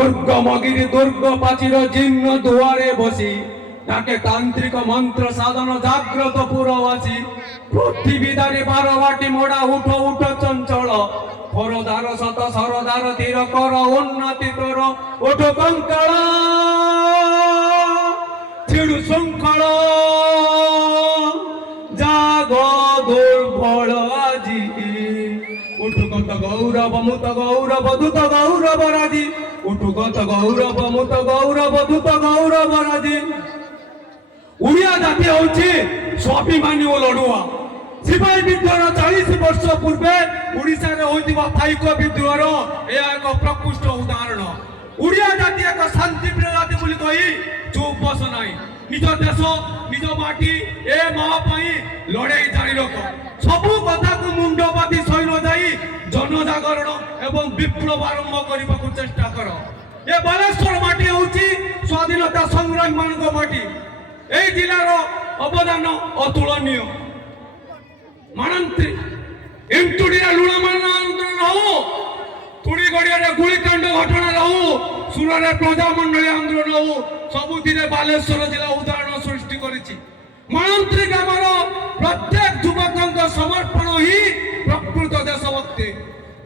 দুর্গমগিরি দুর্গ প্রাচীর জীর্ণ দুয়ারে বসি তাকে তান্ত্রিক মন্ত্র সাধন জাগ্রত পুরবাসী পৃথিবীদারে 12 বাটি মোড়া উঠো উঠো চঞ্চল পরদার শত সরদার তীর কর উন্নতি তোর ওঠো কঙ্কাল ছিড়ু শৃঙ্খল জাগ দুর্বল আজি উঠু কত গৌরব মুত গৌরব দূত গৌরব রাজি উঠু কত গৌরব মুত গৌরব দূত গৌরব রাজি ওড়িয়া জাতি হচ্ছে স্বাভিমানী ও লড়ুয়া সিপাহী বিদ্ରୋହର 40 ବର୍ଷ ପୂର୍ବେ ଓଡ଼ିଶାରେ ହୋଇଥିବା ପାଇକ ବିଦ୍ରୋହର ଏହା ଏକ ପ୍ରକୃଷ୍ଟ ଉଦାହରଣ। ଓଡ଼ିଆ ଜାତି ଏକ ଶାନ୍ତିପ୍ରିୟ ଜାତି ବୋଲି କହି ଚୁପ୍ ବସ ନାହିଁ। ନିଜ ଦେଶ ନିଜ ମାଟି ଏ ମା ପାଇଁ ଲଢ଼େଇ ଜାରି ରଖ। ସବୁ କଥାକୁ ମୁଣ୍ଡ ବାନ୍ଧି ସହି ନ ଯାଇ ଜନଜାଗରଣ ଏବଂ ବିପ୍ଳବ ଆରମ୍ଭ କରିବାକୁ ଚେଷ୍ଟା କର। ଏ ବାଲେଶ୍ୱର ମାଟି ହେଉଛି ସ୍ୱାଧୀନତା ସଂଗ୍ରାମୀମାନଙ୍କ ମାଟି। এই ଜିଲ୍ଲାର ଅବଦାନ ଅତୁଳନୀୟ। ମାନନ୍ତି ଏନ୍ତୁଡ଼ିରେ ଲୁଣମାନ ଆନ୍ଦୋଳନ ହଉ ତୁଳି ଗଡ଼ିଆରେ ଗୁଳିକାଣ୍ଡ ଘଟଣା ହଉ ସୁରରେ ପ୍ରଜାମଣ୍ଡଳୀ ଆନ୍ଦୋଳନ ହଉ ସବୁଥିରେ ବାଲେଶ୍ୱର ଜିଲ୍ଲା ଉଦାହରଣ ସୃଷ୍ଟି କରିଛି। ମାନନ୍ତ୍ରୀ ଗ୍ରାମର ପ୍ରତ୍ୟେକ ଯୁବକଙ୍କ ସମର୍ପଣ ହିଁ ପ୍ରକୃତ ଦେଶଭକ୍ତି।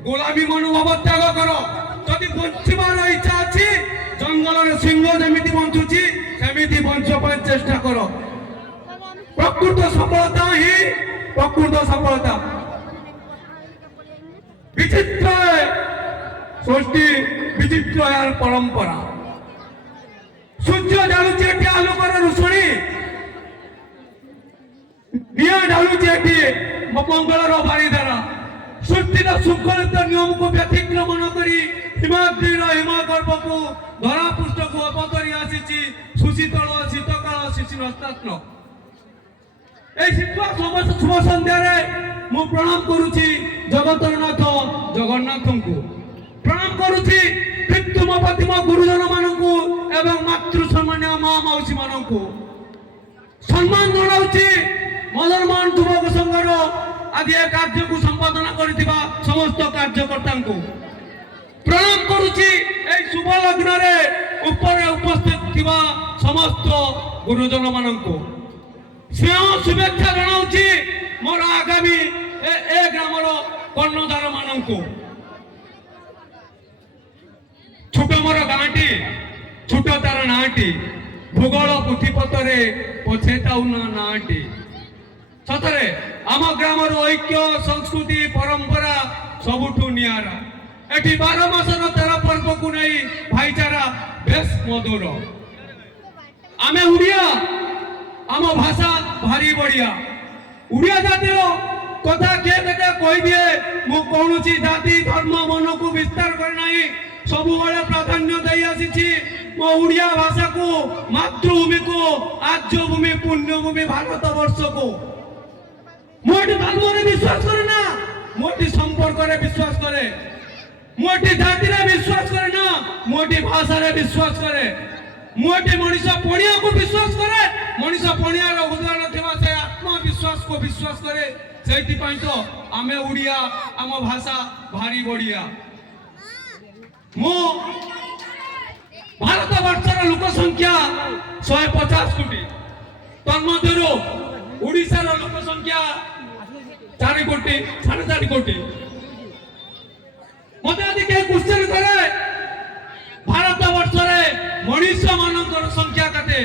ଗୋଲାମୀ ମନୋଭାବ ତ୍ୟାଗ କର। ଯଦି ବଞ୍ଚିବାର ଇଚ୍ଛା ଅଛି ଜଙ୍ଗଲରେ ସିଂହ ଯେମିତି ବଞ୍ଚୁଛି ସେମିତି ବଞ୍ଚିବା ପାଇଁ ଚେଷ୍ଟା କର। ପ୍ରକୃତ ସଫଳତା ହିଁ ପ୍ରକୃତ ସଫଳତା। ବିଚିତ୍ର ସୃଷ୍ଟି ବିଚିତ୍ର ଏହାର ପରମ୍ପରା। ସୂର୍ଯ୍ୟ ଢାଳୁଛି ଏଠି ଆଲୋକର ରୋଷଣୀ ନିଆଁ ଢାଳୁଛି ଏଠି ମଙ୍ଗଳର ବାରିଧାରା। ସୃଷ୍ଟିର ଶୃଙ୍ଖଳିତ ନିୟମକୁ ବ୍ୟତିକ୍ରମଣ କରି ହିମାଦ୍ରୀର ହିମଗର୍ଭକୁ ଧରା ପୃଷ୍ଠକୁ ଅବତରି ଆସିଛି ସୁଶୀତଳ ଶୀତକାଳ ଶିଶିର ସ୍ନାନ। এই শীতকাল শুভ সন্ধ্যারে মু প্রণাম করুছি জগতর নাথ জগন্নাথଙ୍କୁ প্রণাম করুছি পিতৃম পতিম গুরুজন মানଙ୍କୁ এবং মাতৃ সম্মানীয় মা মাউসী ମାନଙ୍କୁ সম্মান জଣାଉଛି মদনমোহন যুবক সংঘର আদি ଏ କାର୍ଯ୍ୟକୁ ସମ୍ପାଦନା କରିଥିବା ସମସ୍ତ କାର୍ଯ୍ୟକର୍ତ୍ତାଙ୍କୁ ପ୍ରଣାମ କରୁଛି। এই শুভ লগ্ନରେ ଉପରେ ଉପସ୍ଥିତ ଥିବା ସମସ୍ତ ଗୁରୁଜନ ମାନଙ୍କୁ ସ୍ନେହ ଶୁଭେଚ୍ଛା ଜଣାଉଛି ମୋର ଆଗାମୀ ଏ ଗ୍ରାମର କର୍ଣ୍ଣଧାର ମାନଙ୍କୁ। ଛୋଟ ମୋର ଗାଁଟି ଛୋଟ ତାର ନାଁଟି ଭୂଗୋଳ ପୁଥିପତରେ ପଛେତାଉ ନାଁଟି। ସତରେ ଆମ ଗ୍ରାମର ଐକ୍ୟ ସଂସ୍କୃତି ପରମ୍ପରା ସବୁଠୁ ନିଆରା। ଏଠି 12 ମାସର 13 ପର୍ବକୁ ନେଇ ଭାଇଚାରା ବେଶ ମଧୁର। ଆମେ ଓଡ଼ିଆ ଆମ ଭାଷା ଭାରି ବଢିଆ। ଓଡ଼ିଆ ଜାତିର କଥା କିଏ କେତେ କହିଦିଏ ମୁଁ କୌଣସି ଜାତି ଧର୍ମ ମନକୁ ବିସ୍ତାର କରି ନାହିଁ ସବୁବେଳେ ପ୍ରାଧାନ୍ୟ ଦେଇ ଆସିଛି ମୋ ଓଡ଼ିଆ ଭାଷାକୁ ମାତୃଭୂମିକୁ ଆର୍ଯ୍ୟଭୂମି ପୁଣ୍ୟଭୂମି ଭାରତ ବର୍ଷକୁ। ମୁଁ ଏଠି ଧର୍ମରେ ବିଶ୍ୱାସ କରେ ନା ମୁଁ ଏଠି ସମ୍ପର୍କରେ ବିଶ୍ୱାସ କରେ। ମୁଁ ଏଠି ଜାତିରେ ବିଶ୍ୱାସ କରେ ନା ମୁଁ ଏଠି ଭାଷାରେ ବିଶ୍ୱାସ କରେ। ମୁଁ ଏଠି ମଣିଷ ପଣିଆକୁ ବିଶ୍ୱାସ କରେ। ମଣିଷ ପଣିଆର ଉଦାହରଣ ଥିବା ସେ ଆତ୍ମବିଶ୍ୱାସକୁ ବିଶ୍ୱାସ କରେ। ସେଇଥିପାଇଁ ତ ଆମେ ଓଡ଼ିଆ ଆମ ଭାଷା ଭାରି ବଢିଆ। ମୁଁ ଭାରତ ବର୍ଷର ଲୋକ ସଂଖ୍ୟା 150 କୋଟି। ତନ୍ମଧ୍ୟରୁ ଓଡ଼ିଶାର ଲୋକ ସଂଖ୍ୟା 4 କୋଟି 4.5 କୋଟି। ମତେ ଯଦି କେହି କ୍ୱେଶ୍ଚନ କରେ ଭାରତ ବର୍ଷରେ ମଣିଷ ମାନଙ୍କର ସଂଖ୍ୟା କେତେ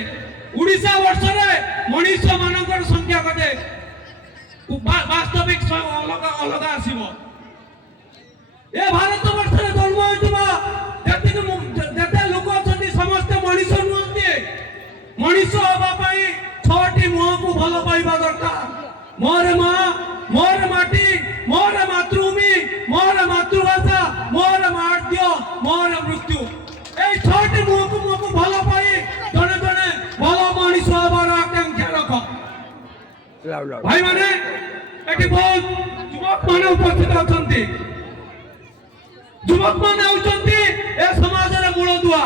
ଓଡ଼ିଶା ବର୍ଷରେ ମଣିଷ ମାନଙ୍କର ସଂଖ୍ୟା କେତେ ବାସ୍ତବିକ ଅଲଗା ଅଲଗା ଆସିବ। ଏ ଭାରତ ବର୍ଷରେ ଜନ୍ମ ହୋଇଥିବା ଯେତେ ଲୋକ ଅଛନ୍ତି ସମସ୍ତେ ମଣିଷ ନୁହନ୍ତି। ମଣିଷ ହେବା ପାଇଁ 6ଟି ମୁହଁକୁ ଭଲ ପାଇବା ଦରକାର। ମୋର ମା ମୋର ମାଟି ମୋର ମାତୃଭୂମି ମୋର ମାତୃଭାଷା ମୋର ମାର୍ଦ୍ୟ ମୋର ମୃତ୍ୟୁ। এই 6টি ମୁହଁକୁ ଭଲ ପାଇ ଜଣେ ଜଣେ ଭଲ ମଣିଷ ହେବାର ଆକାଂକ୍ଷା ରଖ। ଭାଇମାନେ ଏଠି ବହୁତ ଯୁବକମାନେ ଉପସ୍ଥିତ ଅଛନ୍ତି। ଯୁବକମାନେ ହେଉଛନ୍ତି ଏ ସମାଜର ମୂଳଦୁଆ।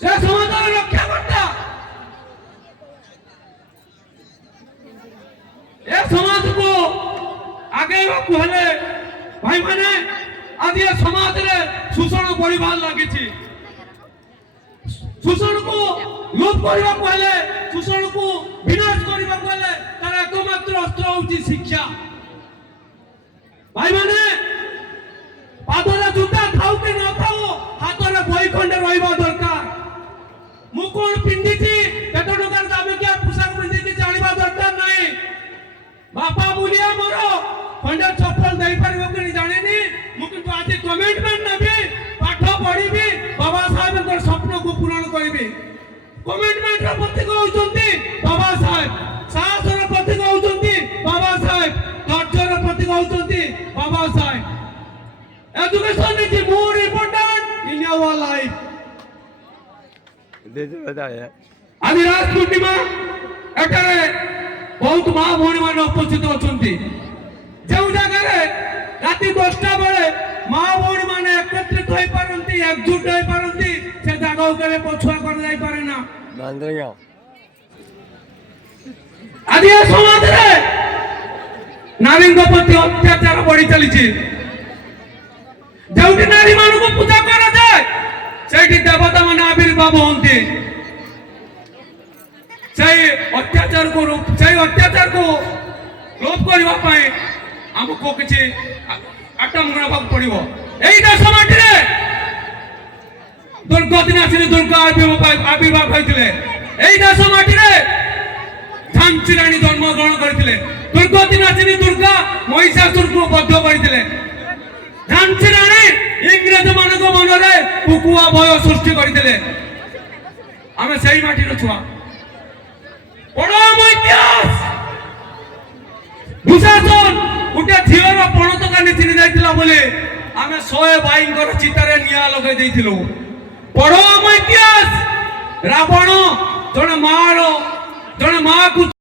ସେ ସମାଜର ରକ୍ଷାକର୍ତ୍ତା। ଏ ସମାଜକୁ ଆଗେଇବାକୁ ହେଲେ ଭାଇମାନେ आज ये समाज रे शोषण बढ़िबार लगी शोषण को लोप करबा पहले शोषण को विनाश करबा पहले तार एकमात्र अस्त्र होची शिक्षा भाई माने पादरे जूता थाउ के न थाउ हातरे बही खंडे रहिबा दरकार मुकोण पिंडिची केत टकार दामिकिया पोशाक पिंडिची जानिबा दरकार नाही बापा बुलिया मोर खंडे चप्पल देई परिबो कि जानिनी मु किंतु आज कमिटमेंट नेबी पाठ पढिबी बाबा साहेब कर स्वप्न को पूर्ण करबी कमिटमेंट रे प्रतीक होउचंती बाबा साहेब साहस रे प्रतीक होउचंती बाबा साहेब धैर्य रे प्रतीक होउचंती Baba Saheb education is more important in our life आज राज पूर्णिमा एटारे बहुत माँ भौणी मान उपस्थित अछंती जो जगह राति 10टा बेले माँ भौणी मान एकत्रित होई पारंती एकजुट होई पारंती से जगह के पछुआ कर जाई पारे ना आज ये समाज रे नारी प्रति अत्याचार बढ़ी चली जोटी नारी मान को पूजा करा जाए सेठी देवता मान आविर्भाव होती अत्याचार को लोप करने आमको किसी आटम ना पड़ो यही देश माटी दुर्गतिनाशिनी दुर्गा आविर्भाव होते यही देश माटी झांसी राणी जन्म ग्रहण करते दुर्गतिनाशिनी दुर्गा महिषासुर को बद्ध करते झांसी राणी इंग्रेज मान मन में कुकुआ भय सृष्टि करते आम से माटी छुआ पढ़ो इतिहास दुशासन गोटे झीवर पणत कानी चिनी जाइतिला बोले आमे 100 भाईंकर चितारे निया लगे देइथिलु पढ़ो इतिहास रावण जने माँ को